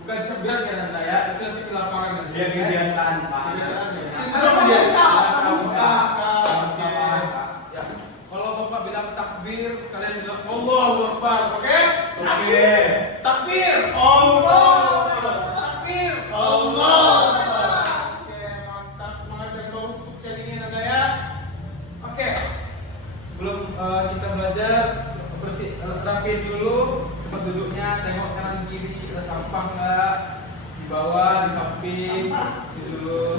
Bukan seberat ya Nanda ya, itu nanti di lapangan. Dia kebiasaan Pak. Kebiasaan ya. Kalau dia Ya. Kalau Bapak bilang takbir, kalian bilang Allahu Akbar, oke? Oke. Takbir. Allah. Takbir. Allah. Oke, mantap, semangat dan bagus untuk sharing ini Nanda ya. Oke. Sebelum kita belajar bersih, rapiin dulu tempat duduknya, tengok kanan kiri ada sampah nggak, di bawah, di samping, tidur.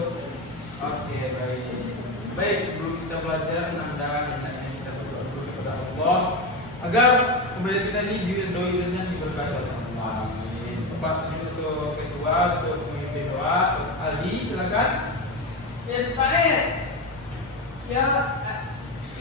Oke, baik. Sebelum kita belajar, hendaknya kita berdoa dulu kepada Allah agar pembelajaran kita ini diridhoi dan diberkahi oleh Allah. Amin. Tempat untuk kedua, untuk memimpin doa, Aldi, silakan. Ya Ismail. Ya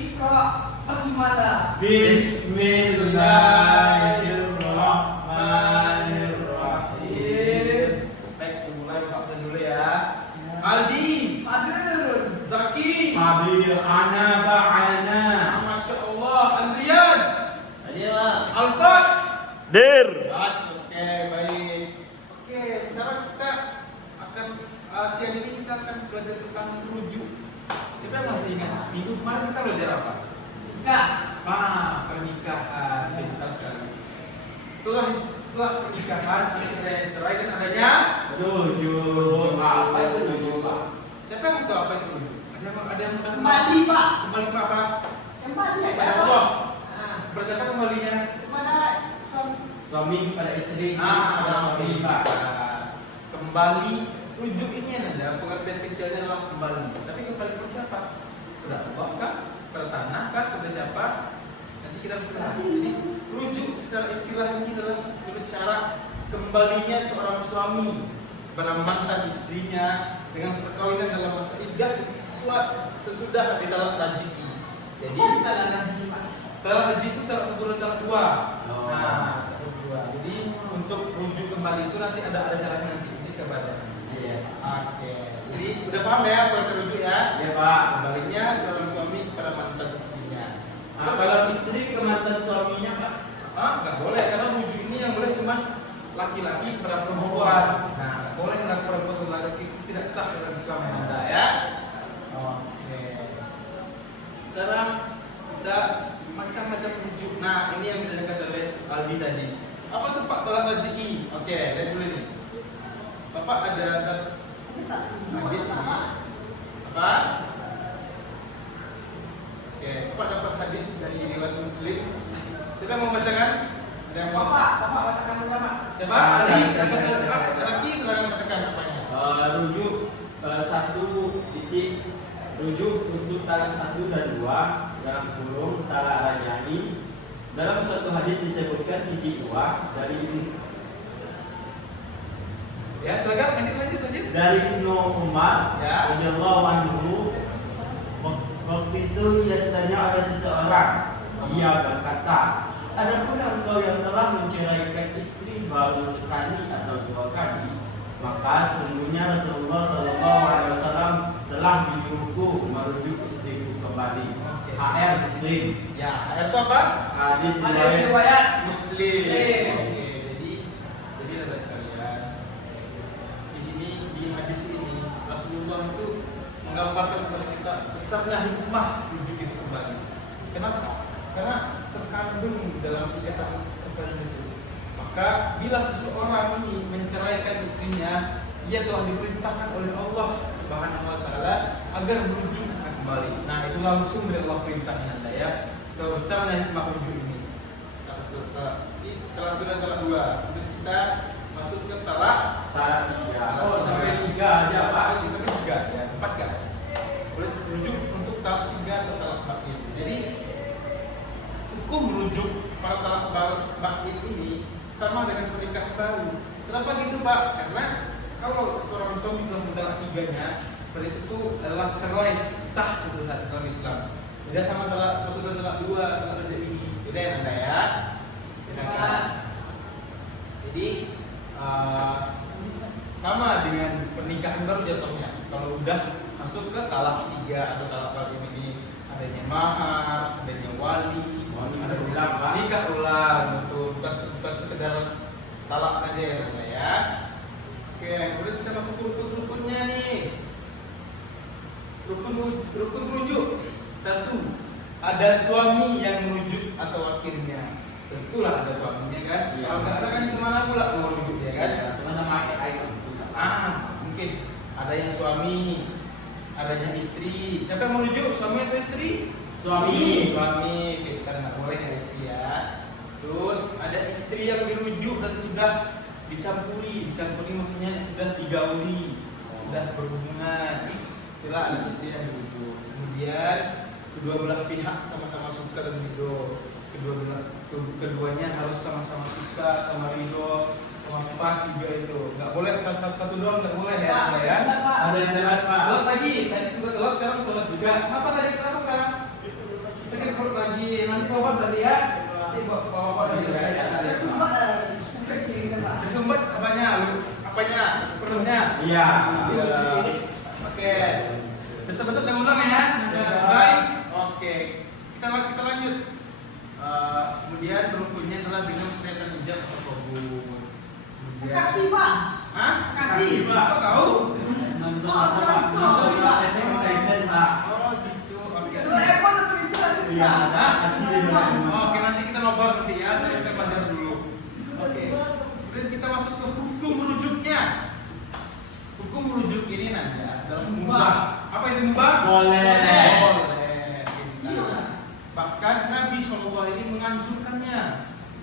Iqra basmalah. Bismillahirrahmanirrahim. Baik, sebelum mulai Bapak dulu ya. Aldi, Hadir. Zaki, Hadir ana ba'ana. Masya Allah, Andrian, Hadir Pak. Alfred. Dir. Yes, oke, baik. Oke, sekarang kita akan siang ini kita akan belajar tentang rujuk. Siapa yang masih ingat? Minggu kemarin kita belajar apa? Enggak. Pernikahan. Pintar sekali. Setelah pernikahan kita sesuai dengan adanya Rujuk. Apa itu rujuk Pak? siapa yang tahu apa itu rujuk? Ada yang udah Kembali Pak. Kembali ke apa? Kembali Kepada ya Allah. Pak. Bersiapa kembalinya? Kepada Suami kepada istri. Kepada suami Pak. Kembali, rujuk ini ada pengertian kecilnya adalah kembali. Tapi kembali kepada siapa? Kepada Allah kah? Kepada tanah kah? Kepada siapa? Nanti kita bisa lihat. Jadi rujuk secara istilah ini adalah berbicara kembalinya seorang suami kepada mantan istrinya dengan perkawinan dalam masa iddah sesudah ditalak raj'i. Jadi talak raj'i Pak. talak raj'i itu talak satu dan talak dua. Oh. Nah, talak dua. Jadi untuk rujuk kembali itu nanti ada syaratnya nanti kepada. Iya. Oke. Jadi udah paham ya kalau terujuk ya? Ya Pak. Kembalinya seorang suami kepada mantan istrinya. Nah, kalau istri ke mantan suaminya Pak? Nggak boleh karena rujuk ini yang boleh cuma laki-laki kepada perempuan. Nah, nggak boleh laki perempuan kepada laki, itu tidak sah dalam Islam yang ada ya. Oke. Sekarang kita macam-macam rujuk. Nah, ini yang ditanyakan oleh Aldi tadi. Apa itu Pak talak raj'i? Oke, lihat dulu nih. Bapak ada hadis ini. Apa? Oke, Bapak dapat hadis dari riwayat Muslim. Siapa yang mau bacakan? Ada yang mau? Bapak bacakan pertama. Siapa? Ali, silakan lagi silakan bacakan apanya. Rujuk satu titik rujuk untuk talak 1 dan 2 dalam kurung talak raj'i. Dalam suatu hadis disebutkan titik 2 dari Ya, silakan lanjut. dari Ibnu Umar Ya. radhiyallahu anhu. Waktu itu ia ditanya oleh seseorang, ia berkata, adapun engkau yang telah menceraikan istri baru sekali atau 2 kali, maka sesungguhnya Rasulullah SAW telah menyuruhku merujuk istriku kembali. Oke. HR Muslim. Ya, ayat itu apa? Hadis Hadis riwayat riwayat Muslim. Muslim. Oke, jadi ada sekalian. Di sini di hadis ini Rasulullah itu menggambarkan kepada kita besarnya hikmah rujuk itu kembali. Kenapa? Karena terkandung dalam ikatan perkawinan itu. Maka bila seseorang ini menceraikan istrinya, ia telah diperintahkan oleh Allah Subhanahu wa taala agar merujuk kembali. Nah, itu langsung dari Allah perintahnya saya. Besarnya hikmah rujuk ini. Talak 1 dan talak 2. Untuk kita masuk ke talak talak 3. Oh, sampai 3 aja Pak. sampai 3 ya, 4 kan? Boleh rujuk untuk talak 3 atau talak 4 itu. Jadi bakin ini sama dengan pernikahan baru. Kenapa gitu Pak? Karena kalau seorang suami telah mentalak tiganya, berarti itu adalah cerai sah sebenarnya dalam Islam. Beda sama talak satu dan talak dua, talak terjadi ini. Beda ya Anda ya. Bedakan. Jadi sama dengan pernikahan baru jatuhnya. Kalau udah masuk ke talak tiga atau talak baru ini adanya mahar, adanya wali, ada ulang, nikah ulang, bukan sekedar talak saja ya Anda ya. Oke, kemudian kita masuk ke rukun-rukunnya nih. Rukun rujuk. Satu, ada suami yang merujuk atau wakilnya. Tentulah ada suaminya kan. Iya. Kalau nggak ada kan kemana pula mau rujuk ya kan? Cuma sama pakai air. Mungkin ada yang suami, adanya istri. Siapa yang merujuk? Suami atau istri? Suami. Suami. Kita nggak boleh ya istri ya. Terus ada istri yang dirujuk dan sudah dicampuri maksudnya sudah digauli, sudah berhubungan. Itulah ada istri yang dirujuk. Kemudian kedua belah pihak sama-sama suka dan ridho. Keduanya harus sama-sama suka, sama ridho, sama pas juga itu. Nggak boleh satu doang, nggak boleh ya. Pak, Ya. Pak. Ada yang telat Pak. Telat lagi. Tadi juga telat, sekarang telat juga. Kenapa tadi? Kenapa sekarang? Tadi telat lagi. Nanti bapak tadi ya. Nanti bapak tadi ya. Ada sumbat infeksi kita Pak. Disumbat apanya? Apanya? Perutnya? Iya. Oke. Besok-besok jangan ulang ya. Baik. Oke. Kita lanjut. Kemudian rukunnya adalah dengan perintah ijab atau kabul. Kemudian. Kasih Pak. Hah? Kasih. Kok tahu? Oh gitu. Oke. Itu ekor atau itu ada Iya, Pak. kasih dia. Oke, nanti kita nobar nanti ya. Saya belajar dulu. Oke. Kemudian kita masuk ke hukum merujuknya. Hukum merujuk ini nanti adalah mubah. Apa itu mubah? Boleh. Boleh. Pintar. Bahkan Nabi SAW ini menganjurkannya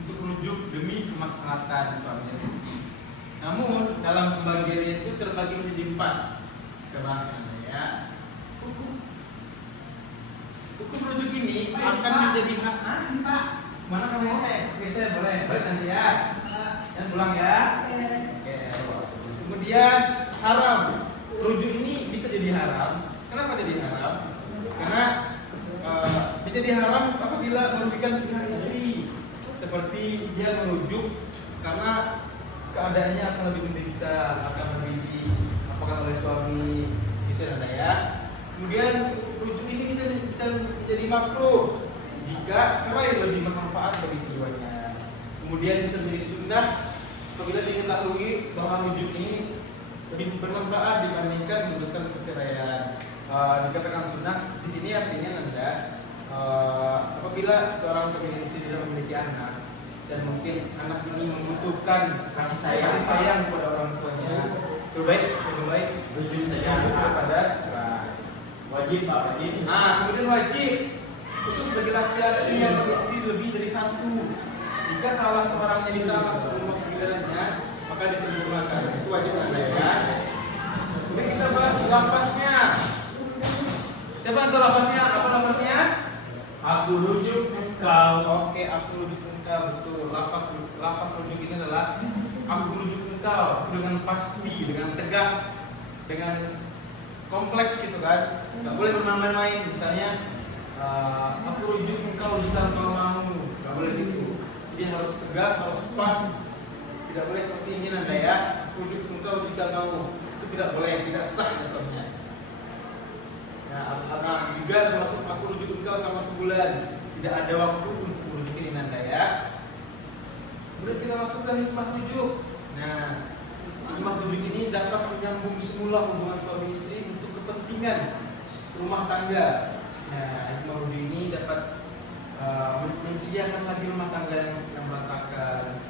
untuk merujuk demi kemaslahatan suami dan istri. Namun dalam pembagiannya itu terbagi menjadi 4 kebahasannya ya. Hukum merujuk ini akan menjadi hak. Pak. Mana kamu? Bisa boleh. Boleh nanti ya. Dan pulang ya. Oke. Kemudian haram. Rujuk ini bisa jadi haram. Kenapa jadi haram? Karena menjadi haram apabila merugikan pihak istri. Seperti dia merujuk karena keadaannya akan lebih menderita, akan lebih apakah oleh suami, itu ada ya. Kemudian rujuk ini bisa menjadi makruh jika cerai lebih bermanfaat bagi keduanya. Kemudian bisa menjadi sunnah apabila diketahui bahwa rujuk ini lebih bermanfaat dibandingkan memutuskan perceraian. Dikatakan sunnah di sini artinya Anda apabila seorang suami istri tidak memiliki anak dan mungkin anak ini membutuhkan kasih sayang kepada orang tuanya, lebih baik Rujuk rujuk saja. kepada cerai. Wajib Pak, wajib. Kemudian wajib khusus bagi laki-laki yang beristri lebih dari satu. Jika salah seorangnya ditolak rumah pengadilannya, maka disempurnakan. Itu wajib Anda ya. Kemudian kita bahas lafaznya. Siapa yang tahu lafaznya? Apa lafaznya? Aku rujuk engkau. Oke, aku rujuk engkau, betul. Lafaz rujuk ini adalah aku rujuk engkau. Itu dengan pasti, dengan tegas, dengan kompleks gitu kan. Nggak boleh bermain-main. Misalnya aku rujuk engkau jika engkau mau. Nggak boleh gitu. Jadi harus tegas, harus pas. Tidak boleh seperti ini Anda ya. Aku rujuk engkau jika mau. Itu tidak boleh, tidak sah jatuhnya. Nah, juga termasuk aku rujuk engkau selama sebulan. Tidak ada waktu untuk merujuk ini Anda ya. Kemudian kita masukkan hikmah rujuk. Nah, hikmah rujuk ini dapat menyambung semula hubungan suami istri untuk kepentingan rumah tangga. Nah, hikmah rujuk ini dapat menciriakan lagi rumah tangga yang berantakan,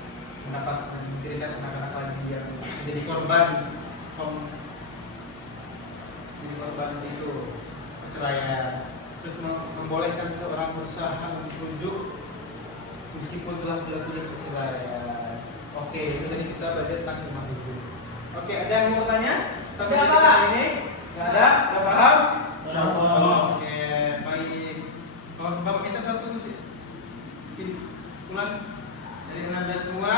mendapat menciriakan anak-anak lagi yang menjadi korban itu perceraian. Terus membolehkan seseorang berusaha untuk merujuk meskipun telah berlakunya perceraian. Oke, itu tadi kita belajar tentang hikmah rujuk. Oke, ada yang mau tanya? Tapi Tidak, apa Pak. ini? Nggak ada? Nggak paham? Insyaallah. Oke, baik. Kalau bapak kita satu sini ulang. Dari 16 semua.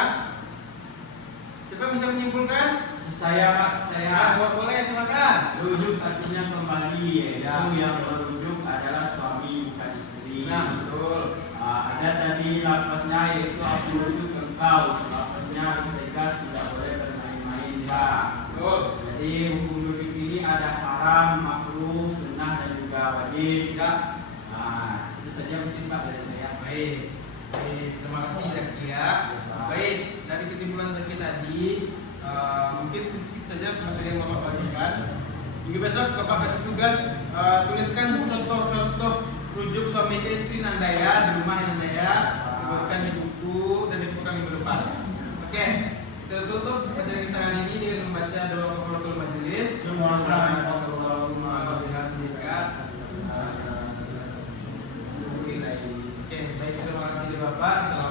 Siapa bisa menyimpulkan? Saya Pak, saya. Boleh silakan. Rujuk artinya kembali, Ya. yaitu yang merujuk adalah suami bukan istri. Nah, betul. Ada tadi lafaznya yaitu aku rujuk engkau. Lafaznya harus tegas, tidak boleh bermain-main Pak. Betul. Jadi hukum rujuk ini ada haram, makruh, sunnah dan juga wajib. Ya. Nah, itu saja mungkin Pak dari saya. Baik. Terima kasih Zaki ya. Baik, dari kesimpulan Zaki tadi mungkin sedikit saja seperti yang Bapak bagikan. Minggu besok Bapak kasih tugas tuliskan contoh-contoh rujuk suami ke istri Nandaya di rumah Nandaya, dibuatkan di buku dan dibukukan minggu depan. Oke, kita tutup pelajaran kita hari ini dengan membaca doa kafaratul majelis. Semua orang Oke, baik terima kasih Bapak. Assalamualaikum.